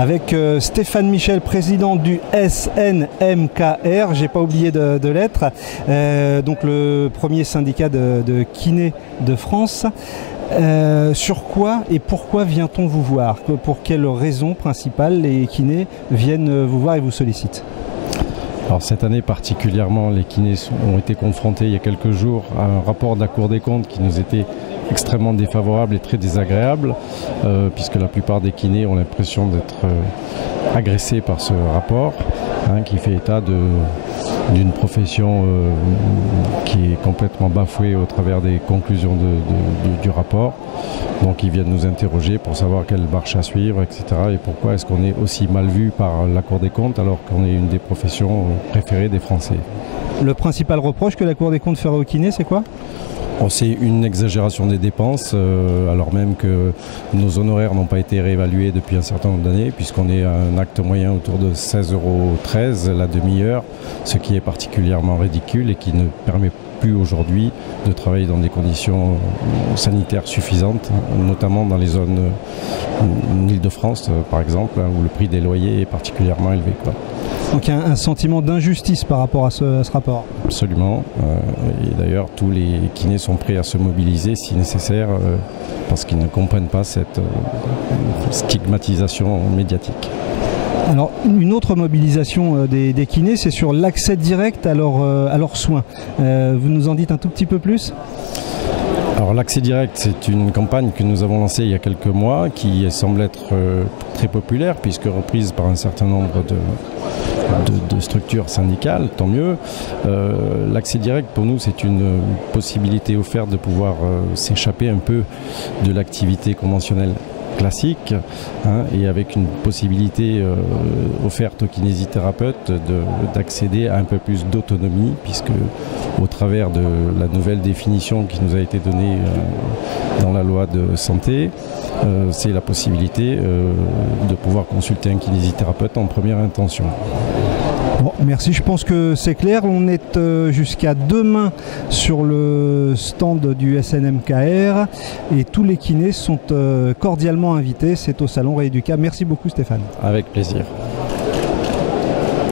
avec Stéphane Michel, président du SNMKR, j'ai pas oublié de l'être, donc le premier syndicat de kinés de France. Sur quoi et pourquoi vient-on vous voir? Pour quelles raisons principales les kinés viennent vous voir et vous sollicitent? Alors cette année particulièrement, les kinés ont été confrontés il y a quelques jours à un rapport de la Cour des comptes qui nous était extrêmement défavorable et très désagréable, puisque la plupart des kinés ont l'impression d'être agressés par ce rapport, qui fait état d'une profession qui est complètement bafouée au travers des conclusions du rapport. Donc ils viennent nous interroger pour savoir quelle marche à suivre, etc. Et pourquoi est-ce qu'on est aussi mal vu par la Cour des comptes alors qu'on est une des professions préférées des Français. Le principal reproche que la Cour des comptes ferait aux kinés, c'est quoi? C'est une exagération des dépenses, alors même que nos honoraires n'ont pas été réévalués depuis un certain nombre d'années, puisqu'on est à un acte moyen autour de 16,13 € la demi-heure, ce qui est particulièrement ridicule et qui ne permet plus aujourd'hui de travailler dans des conditions sanitaires suffisantes, notamment dans les zones Île-de-France par exemple, où le prix des loyers est particulièrement élevé. Donc il y a un sentiment d'injustice par rapport à ce rapport. Absolument, et d'ailleurs tous les kinés sont prêts à se mobiliser si nécessaire, parce qu'ils ne comprennent pas cette stigmatisation médiatique. Alors une autre mobilisation des kinés, c'est sur l'accès direct à leurs soins. Vous nous en dites un tout petit peu plus ? Alors l'accès direct, c'est une campagne que nous avons lancée il y a quelques mois, qui semble être très populaire, puisque reprise par un certain nombre de structures syndicales, tant mieux. L'accès direct, pour nous, c'est une possibilité offerte de pouvoir s'échapper un peu de l'activité conventionnelle classique, et avec une possibilité offerte aux kinésithérapeutes d'accéder à un peu plus d'autonomie, puisque au travers de la nouvelle définition qui nous a été donnée dans la loi de santé, c'est la possibilité de pouvoir consulter un kinésithérapeute en première intention. Bon, merci, je pense que c'est clair. On est jusqu'à demain sur le stand du SNMKR et tous les kinés sont cordialement invités. C'est au salon Rééduca. Merci beaucoup Stéphane. Avec plaisir.